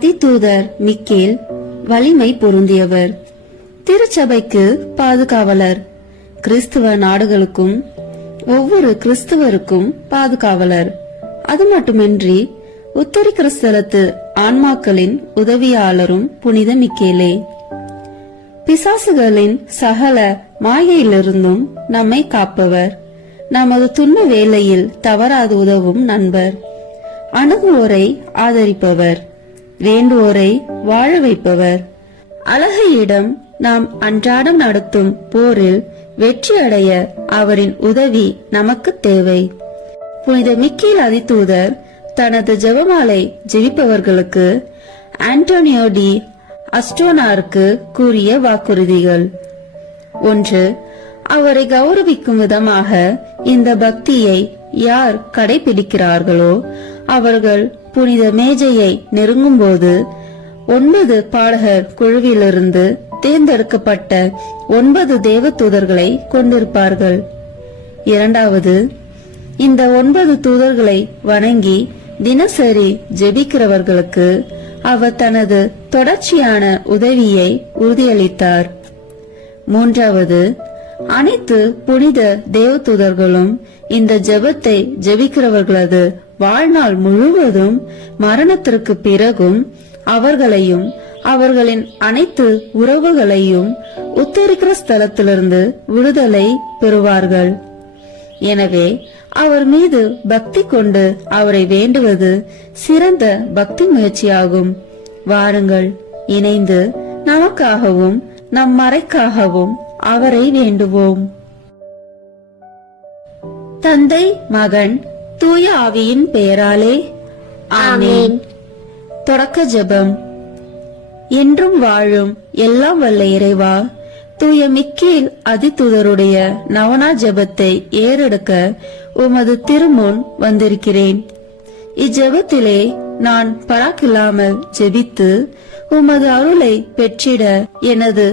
அதிதூதர் Michael வலிமை பொருந்தியவர், திருச்சபைக்கு பாதுகாவலர், கிறிஸ்துவ நாடுகளுக்கும் ஒவ்வொரு கிறிஸ்துவருக்கும் பாதுகாவலர். அது மட்டுமின்றி உத்தரி கிறிஸ்தலத்து ஆன்மாக்களின் உதவியாளரும் புனித மிக்கேலே. பிசாசுகளின் சகல மாயையிலிருந்தும் நம்மை காப்பவர், நமது துன்ப வேளையில் தவறாது உதவும் நண்பர், அணுகுவோரை ஆதரிப்பவர், வேண்டுவோரை வாழ வைப்பவர். அழகையிடம் நாம் அன்றாடம் நடத்தும் போரில் வெற்றி அடைய அவரின் உதவி நமக்கு தேவை. புனித மிக்கேல் அதிதூதர் தனது ஜெபமாலை ஜெபிப்பவர்களுக்கு ஆண்டோனியோ டி அஸ்டோனாருக்கு கூறிய வாக்குறுதிகள். 1. அவரை கௌரவிக்கும் விதமாக இந்த பக்தியை யார் கடைபிடிக்கிறார்களோ அவர்கள் புனித மேஜையை நெருங்கும் போது 9 பாடகர் குழுவிலிருந்து தேர்ந்தெடுக்கப்பட்ட 9 தேவதூதர்களை கொண்டிருப்பார்கள். 2. இந்த 9 தூதர்களை வணங்கி தினசரி ஜெபிக்கிறவர்களுக்கு அவர் தனது தொடர்ச்சியான உதவியை உறுதியளித்தார். 3. அனைத்து புனித தேவதூதர்களும் இந்த ஜெபத்தை ஜெபிக்கிறவர்களது வாழ்நாள் முழுவதும் மரணத்திற்கு பிறகும் அவர்களையும் அவர்களின் அனைத்து உறவுகளையும் உத்தரிக்கிற ஸ்தலத்திலிருந்து விடுதலை பெறுவார்கள். எனவே அவர் மீது பக்தி கொண்டு அவரை வேண்டுவது சிறந்த பக்தி முயற்சியாகும். வாருங்கள், இணைந்து நமக்காகவும் நம் மறைக்காகவும் அவரை வேண்டுவோம். தந்தை, மகன், தூய ஆவியின் பெயராலே ஆமென். தொடக்க ஜெபம். என்றும் வாழும் எல்லாம் வல்ல இறைவா, தூய மிக்கேல் அதிதூதருடைய நவனா ஜெபத்தை ஏறெடுக்க உமது திருமுன் வந்திருக்கிறேன். இஜெபத்திலே நான் பராக்கில்லாமல் ஜெபித்து உமது அருளை பெற்றிட எனது